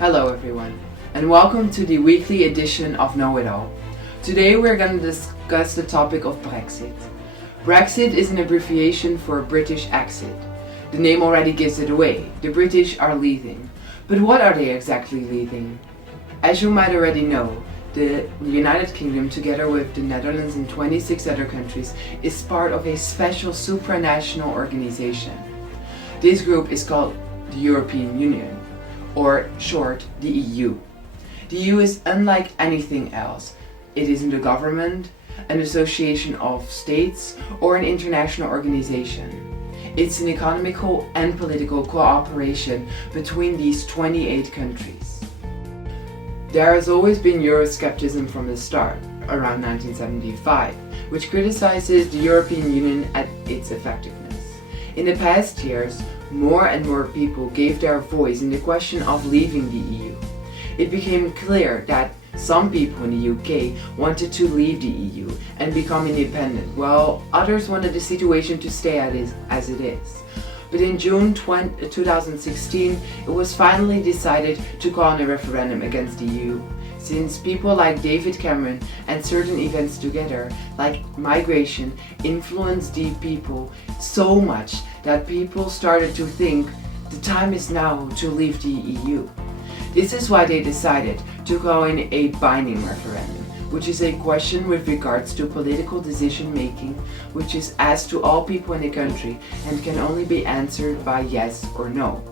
Hello everyone, and welcome to the weekly edition of Know It All. Today we're going to discuss the topic of Brexit. Brexit is an abbreviation for British exit. The name already gives it away. The British are leaving. But what are they exactly leaving? As you might already know, the United Kingdom, together with the Netherlands and 26 other countries, is part of a special supranational organization. This group is called the European Union, or short, the EU. The EU is unlike anything else. It isn't a government, an association of states, or an international organization. It's an economical and political cooperation between these 28 countries. There has always been Euroscepticism from the start, around 1975, which criticizes the European Union at its effectiveness. In the past years, more and more people gave their voice in the question of leaving the EU. It became clear that some people in the UK wanted to leave the EU and become independent, while others wanted the situation to stay as it is. But in June 2016, it was finally decided to call on a referendum against the EU, since people like David Cameron and certain events together, like migration, influenced the people so much that people started to think the time is now to leave the EU. This is why they decided to call in a binding referendum, which is a question with regards to political decision making, which is asked to all people in the country and can only be answered by yes or no.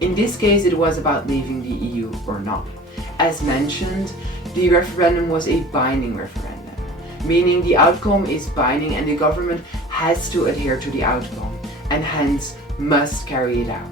In this case, it was about leaving the EU or not. As mentioned, the referendum was a binding referendum, meaning the outcome is binding and the government has to adhere to the outcome and hence must carry it out.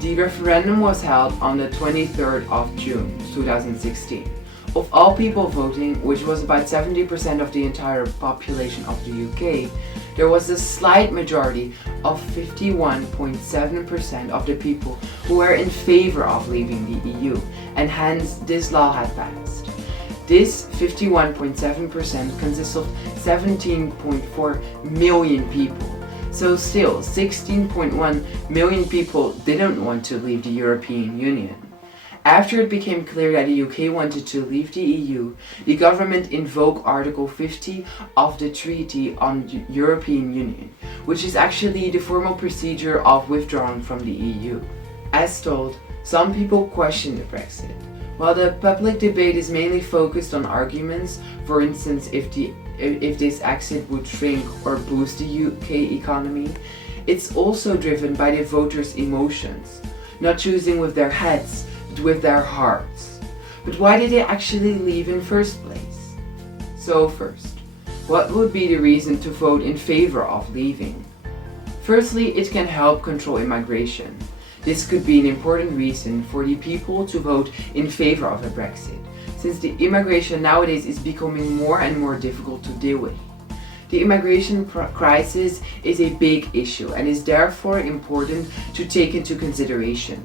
The referendum was held on the 23rd of June 2016. Of all people voting, which was about 70% of the entire population of the UK, there was a slight majority of 51.7% of the people who were in favor of leaving the EU, and hence this law had passed. This 51.7% consists of 17.4 million people. So still, 16.1 million people didn't want to leave the European Union. After it became clear that the UK wanted to leave the EU, the government invoked Article 50 of the Treaty on the European Union, which is actually the formal procedure of withdrawing from the EU. As told, some people question the Brexit. While the public debate is mainly focused on arguments, for instance if this exit would shrink or boost the UK economy, it's also driven by the voters' emotions, not choosing with their heads, with their hearts. But why did they actually leave in first place? So first, what would be the reason to vote in favor of leaving? Firstly, it can help control immigration. This could be an important reason for the people to vote in favor of a Brexit, since the immigration nowadays is becoming more and more difficult to deal with. The immigration crisis is a big issue and is therefore important to take into consideration.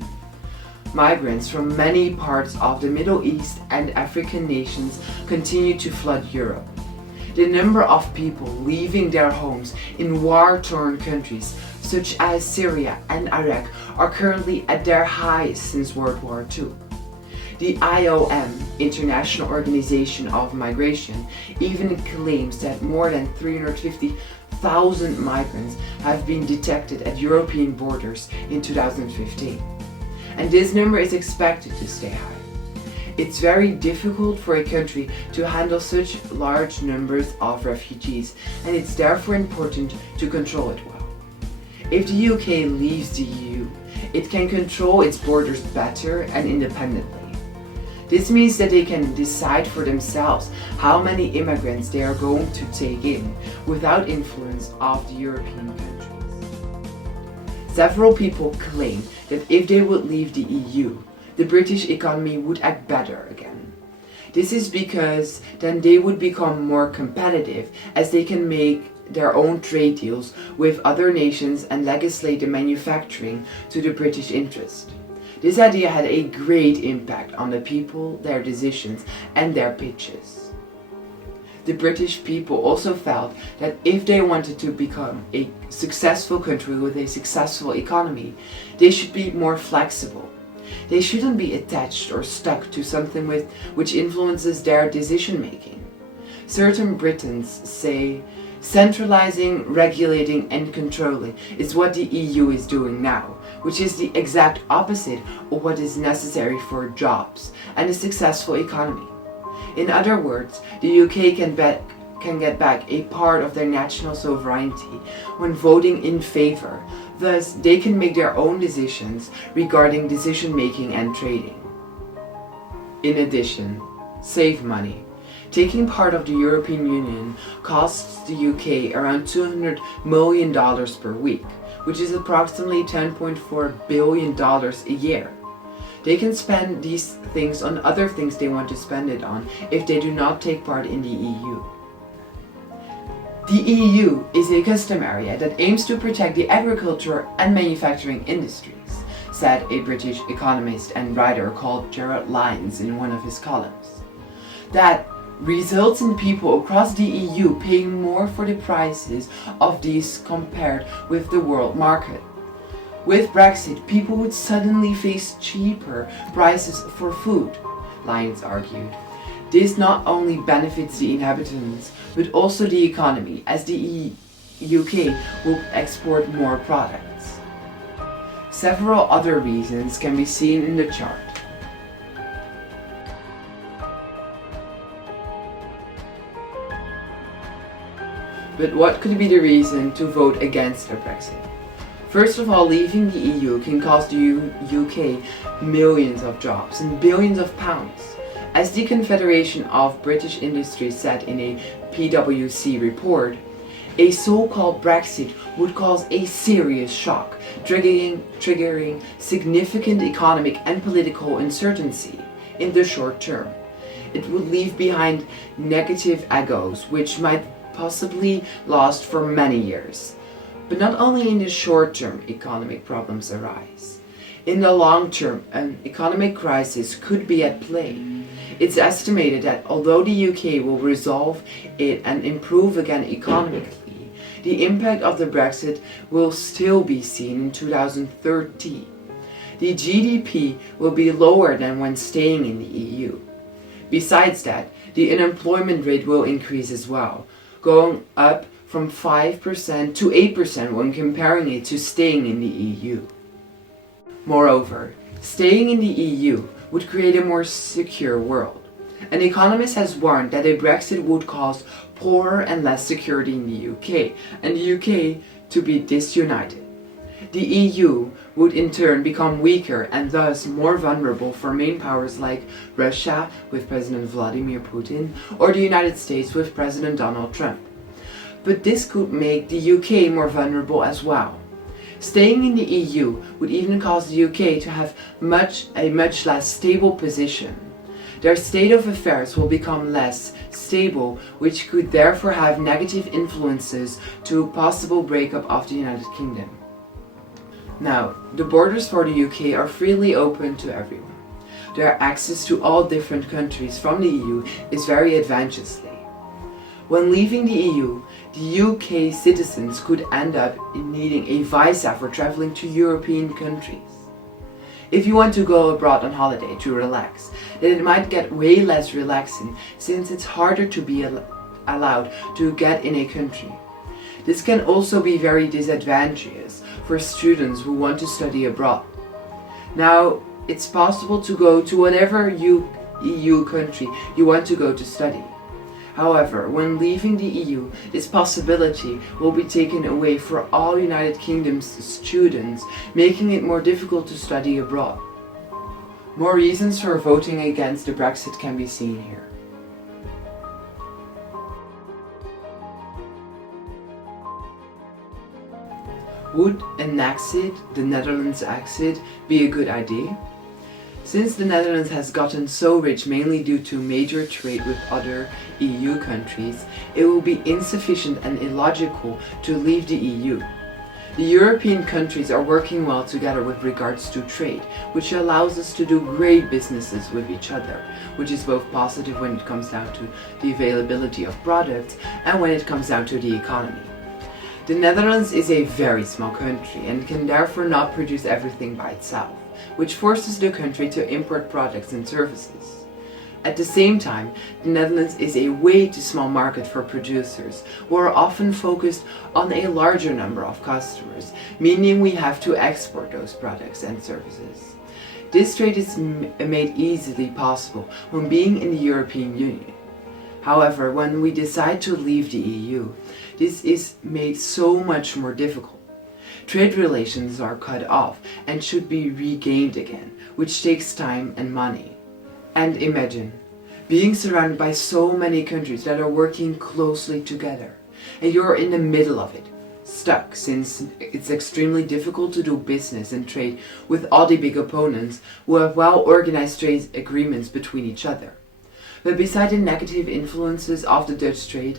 Migrants from many parts of the Middle East and African nations continue to flood Europe. The number of people leaving their homes in war-torn countries such as Syria and Iraq are currently at their highest since World War II. The IOM, International Organization of Migration, even claims that more than 350,000 migrants have been detected at European borders in 2015. And this number is expected to stay high. It's very difficult for a country to handle such large numbers of refugees, and it's therefore important to control it well. If the UK leaves the EU, it can control its borders better and independently. This means that they can decide for themselves how many immigrants they are going to take in without influence of the European countries. Several people claim that if they would leave the EU, the British economy would act better again. This is because then they would become more competitive, as they can make their own trade deals with other nations and legislate the manufacturing to the British interest. This idea had a great impact on the people, their decisions, and their pitches. The British people also felt that if they wanted to become a successful country with a successful economy, they should be more flexible. They shouldn't be attached or stuck to something which influences their decision making. Certain Britons say centralizing, regulating and controlling is what the EU is doing now, which is the exact opposite of what is necessary for jobs and a successful economy. In other words, the UK can get back a part of their national sovereignty when voting in favour. Thus, they can make their own decisions regarding decision making and trading. In addition, save money. Taking part of the European Union costs the UK around $200 million per week, which is approximately $10.4 billion a year. They can spend these things on other things they want to spend it on if they do not take part in the EU. The EU is a custom area that aims to protect the agriculture and manufacturing industries, said a British economist and writer called Gerard Lyons in one of his columns. That results in people across the EU paying more for the prices of these compared with the world market. With Brexit, people would suddenly face cheaper prices for food, Lyons argued. This not only benefits the inhabitants, but also the economy, as the UK will export more products. Several other reasons can be seen in the chart. But what could be the reason to vote against a Brexit? First of all, leaving the EU can cost the UK millions of jobs and billions of pounds. As the Confederation of British Industry said in a PwC report, a so-called Brexit would cause a serious shock, triggering significant economic and political uncertainty in the short term. It would leave behind negative egos, which might possibly last for many years. But not only in the short term economic problems arise. In the long term, an economic crisis could be at play. It's estimated that although the UK will resolve it and improve again economically, the impact of the Brexit will still be seen in 2030. The GDP will be lower than when staying in the EU. Besides that, the unemployment rate will increase as well, going up from 5% to 8% when comparing it to staying in the EU. Moreover, staying in the EU would create a more secure world. An economist has warned that a Brexit would cause poorer and less security in the UK, and the UK to be disunited. The EU would in turn become weaker and thus more vulnerable for main powers like Russia with President Vladimir Putin or the United States with President Donald Trump. But this could make the UK more vulnerable as well. Staying in the EU would even cause the UK to have a much less stable position. Their state of affairs will become less stable, which could therefore have negative influences to a possible breakup of the United Kingdom. Now, the borders for the UK are freely open to everyone. Their access to all different countries from the EU is very advantageous. When leaving the EU, the UK citizens could end up needing a visa for traveling to European countries. If you want to go abroad on holiday to relax, then it might get way less relaxing since it's harder to be allowed to get in a country. This can also be very disadvantageous for students who want to study abroad. Now, it's possible to go to whatever EU country you want to go to study. However, when leaving the EU, this possibility will be taken away for all United Kingdom's students, making it more difficult to study abroad. More reasons for voting against the Brexit can be seen here. Would an exit, the Netherlands exit, be a good idea? Since the Netherlands has gotten so rich mainly due to major trade with other EU countries, it will be insufficient and illogical to leave the EU. The European countries are working well together with regards to trade, which allows us to do great businesses with each other, which is both positive when it comes down to the availability of products and when it comes down to the economy. The Netherlands is a very small country and can therefore not produce everything by itself. which forces the country to import products and services. At the same time, the Netherlands is a way too small market for producers, who are often focused on a larger number of customers, meaning we have to export those products and services. This trade is made easily possible when being in the European Union. However, when we decide to leave the EU, this is made so much more difficult. Trade relations are cut off and should be regained again, which takes time and money. And imagine being surrounded by so many countries that are working closely together, and you're in the middle of it, stuck, since it's extremely difficult to do business and trade with all the big opponents who have well-organized trade agreements between each other. But beside the negative influences of the Dutch trade,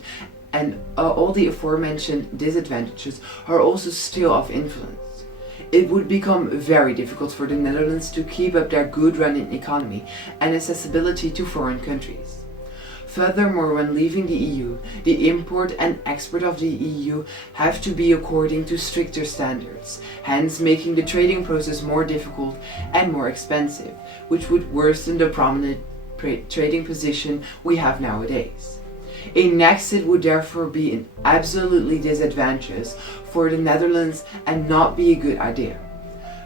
and all the aforementioned disadvantages are also still of influence. It would become very difficult for the Netherlands to keep up their good running economy and accessibility to foreign countries. Furthermore, when leaving the EU, the import and export of the EU have to be according to stricter standards, hence making the trading process more difficult and more expensive, which would worsen the prominent trading position we have nowadays. A exit would therefore be an absolutely disadvantageous for the Netherlands and not be a good idea.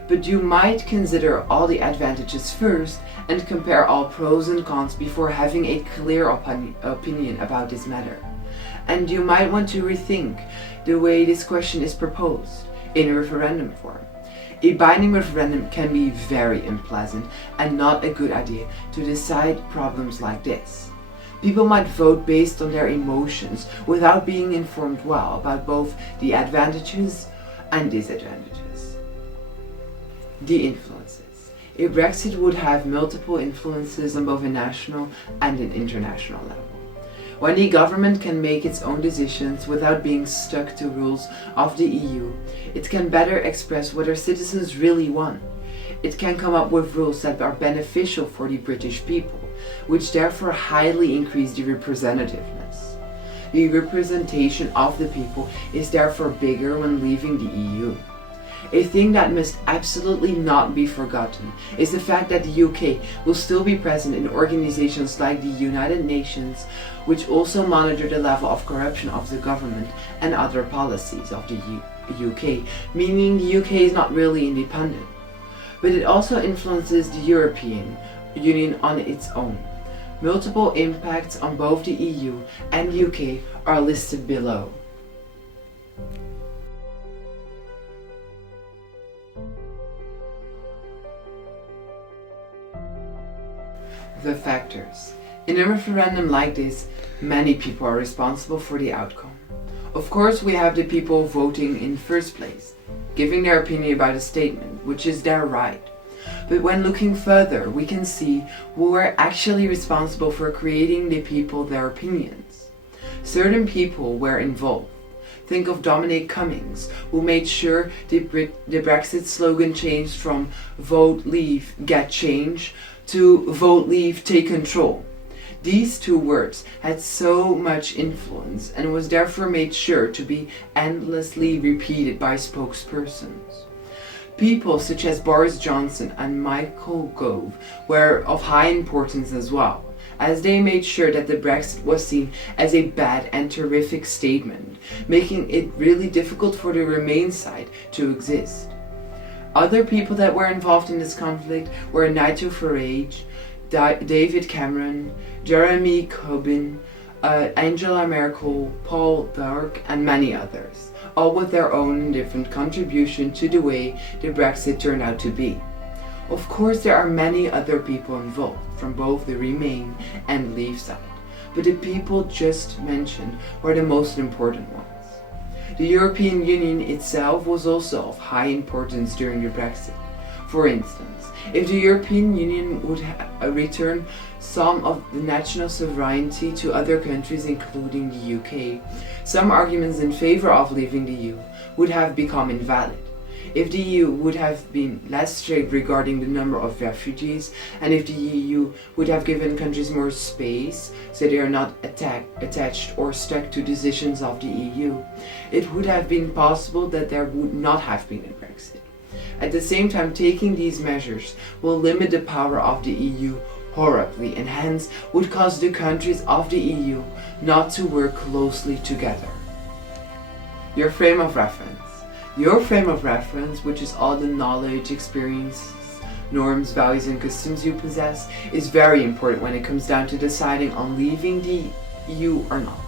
But you might consider all the advantages first and compare all pros and cons before having a clear opinion about this matter. And you might want to rethink the way this question is proposed in a referendum form. A binding referendum can be very unpleasant and not a good idea to decide problems like this. People might vote based on their emotions without being informed well about both the advantages and disadvantages. The influences. A Brexit would have multiple influences on both a national and an international level. When the government can make its own decisions without being stuck to rules of the EU, it can better express what our citizens really want. It can come up with rules that are beneficial for the British people, which therefore highly increase the representativeness. The representation of the people is therefore bigger when leaving the EU. A thing that must absolutely not be forgotten is the fact that the UK will still be present in organizations like the United Nations, which also monitor the level of corruption of the government and other policies of the UK, meaning the UK is not really independent. But it also influences the European Union on its own. Multiple impacts on both the EU and UK are listed below. The factors. In a referendum like this, many people are responsible for the outcome. Of course, we have the people voting in first place, giving their opinion about a statement, which is their right. But when looking further, we can see who are actually responsible for creating the people their opinions. Certain people were involved. Think of Dominic Cummings, who made sure the Brexit slogan changed from "Vote Leave, Get Change" to "Vote Leave, Take Control." These two words had so much influence and was therefore made sure to be endlessly repeated by spokespersons. People such as Boris Johnson and Michael Gove were of high importance as well, as they made sure that the Brexit was seen as a bad and terrific statement, making it really difficult for the Remain side to exist. Other people that were involved in this conflict were Nigel Farage, David Cameron, Jeremy Corbyn, Angela Merkel, Paul Dark, and many others, all with their own different contribution to the way the Brexit turned out to be. Of course, there are many other people involved from both the Remain and Leave side, but the people just mentioned were the most important ones. The European Union itself was also of high importance during the Brexit. For instance, if the European Union would return some of the national sovereignty to other countries, including the UK, some arguments in favor of leaving the EU would have become invalid. If the EU would have been less strict regarding the number of refugees, and if the EU would have given countries more space so they are not attached or stuck to decisions of the EU, it would have been possible that there would not have been a Brexit. At the same time, taking these measures will limit the power of the EU horribly and hence would cause the countries of the EU not to work closely together. Your frame of reference. Your frame of reference, which is all the knowledge, experiences, norms, values and customs you possess, is very important when it comes down to deciding on leaving the EU or not.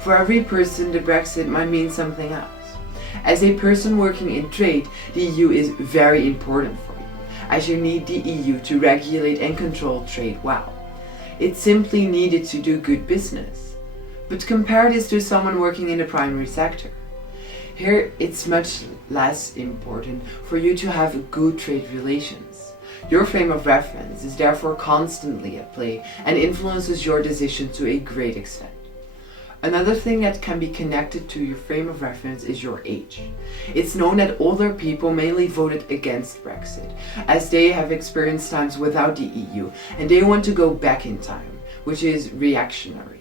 For every person, the Brexit might mean something else. As a person working in trade, the EU is very important for you, as you need the EU to regulate and control trade well. It's simply needed to do good business. But compare this to someone working in the primary sector. Here, it's much less important for you to have good trade relations. Your frame of reference is therefore constantly at play and influences your decision to a great extent. Another thing that can be connected to your frame of reference is your age. It's known that older people mainly voted against Brexit, as they have experienced times without the EU and they want to go back in time, which is reactionary.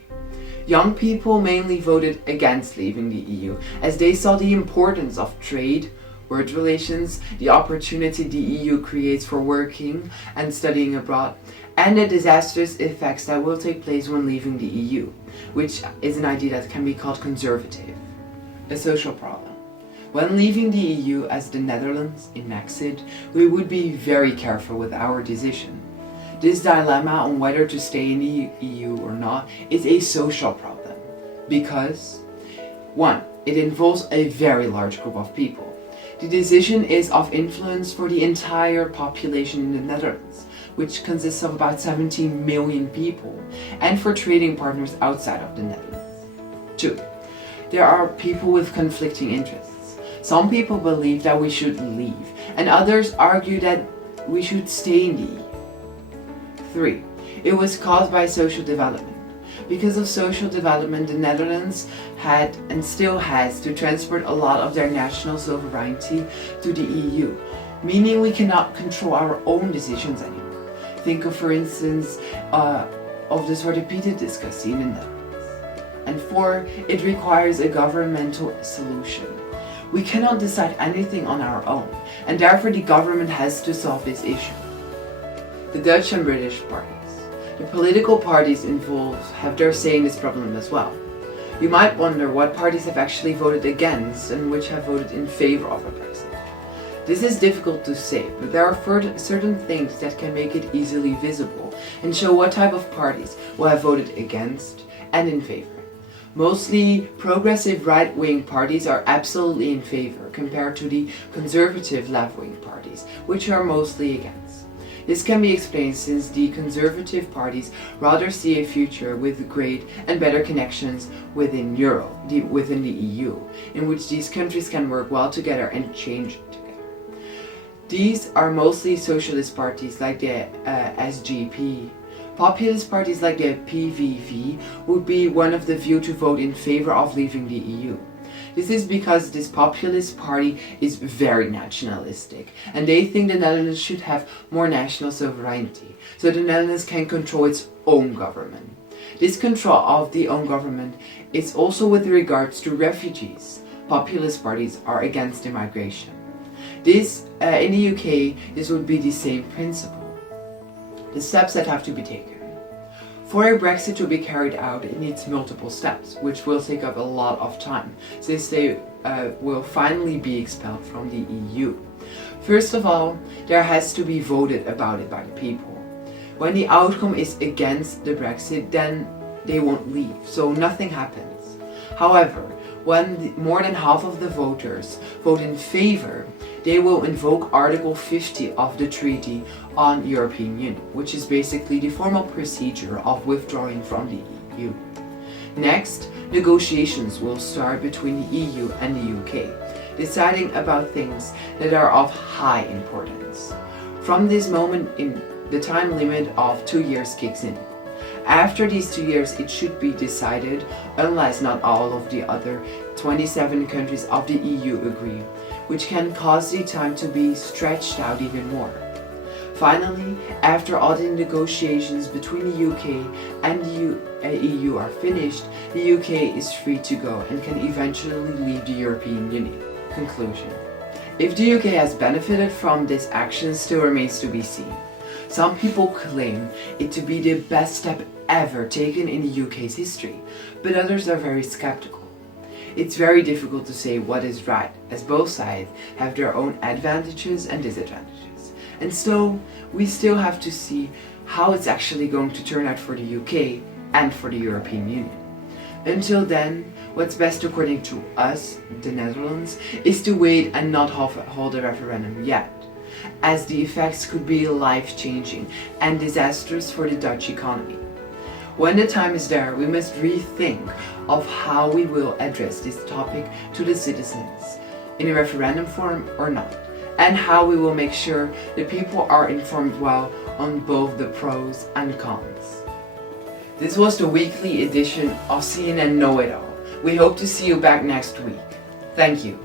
Young people mainly voted against leaving the EU, as they saw the importance of trade, world relations, the opportunity the EU creates for working and studying abroad, and the disastrous effects that will take place when leaving the EU, which is an idea that can be called conservative. A social problem. When leaving the EU as the Netherlands in Brexit, we would be very careful with our decision. This dilemma on whether to stay in the EU or not is a social problem because 1. It involves a very large group of people. The decision is of influence for the entire population in the Netherlands, which consists of about 17 million people, and for trading partners outside of the Netherlands. 2. There are people with conflicting interests. Some people believe that we should leave, and others argue that we should stay in the EU. 3. It was caused by social development. Because of social development, the Netherlands had and still has to transport a lot of their national sovereignty to the EU, meaning we cannot control our own decisions anymore. Think of, for instance, of the Zwarte Pieten discussie in the Netherlands. And 4. It requires a governmental solution. We cannot decide anything on our own, and therefore the government has to solve this issue. The Dutch and British parties. The political parties involved have their say in this problem as well. You might wonder what parties have actually voted against and which have voted in favor of a Brexit. This is difficult to say, but there are certain things that can make it easily visible and show what type of parties will have voted against and in favor. Mostly progressive right-wing parties are absolutely in favor compared to the conservative left-wing parties, which are mostly against. This can be explained since the conservative parties rather see a future with great and better connections within within the EU, in which these countries can work well together and change together. These are mostly socialist parties like the SGP. Populist parties like the PVV would be one of the few to vote in favor of leaving the EU. This is because this populist party is very nationalistic and they think the Netherlands should have more national sovereignty, so the Netherlands can control its own government. This control of the own government is also with regards to refugees. Populist parties are against immigration. In the UK, this would be the same principle. The steps that have to be taken. For a Brexit to be carried out, it needs multiple steps, which will take up a lot of time, since they will finally be expelled from the EU. First of all, there has to be voted about it by the people. When the outcome is against the Brexit, then they won't leave, so nothing happens. However, when more than half of the voters vote in favor, they will invoke Article 50 of the Treaty on European Union, which is basically the formal procedure of withdrawing from the EU. Next, negotiations will start between the EU and the UK, deciding about things that are of high importance. From this moment in, the time limit of 2 years kicks in. After these 2 years, it should be decided, unless not all of the other 27 countries of the EU agree, which can cause the time to be stretched out even more. Finally, after all the negotiations between the UK and the EU are finished, the UK is free to go and can eventually leave the European Union. Conclusion. If the UK has benefited from this action still remains to be seen. Some people claim it to be the best step ever taken in the UK's history, but others are very skeptical. It's very difficult to say what is right, as both sides have their own advantages and disadvantages. And so, we still have to see how it's actually going to turn out for the UK and for the European Union. Until then, what's best according to us, the Netherlands, is to wait and not hold a referendum yet, as the effects could be life-changing and disastrous for the Dutch economy. When the time is there, we must rethink of how we will address this topic to the citizens, in a referendum form or not, and how we will make sure the people are informed well on both the pros and cons. This was the weekly edition of CNN Know It All. We hope to see you back next week. Thank you.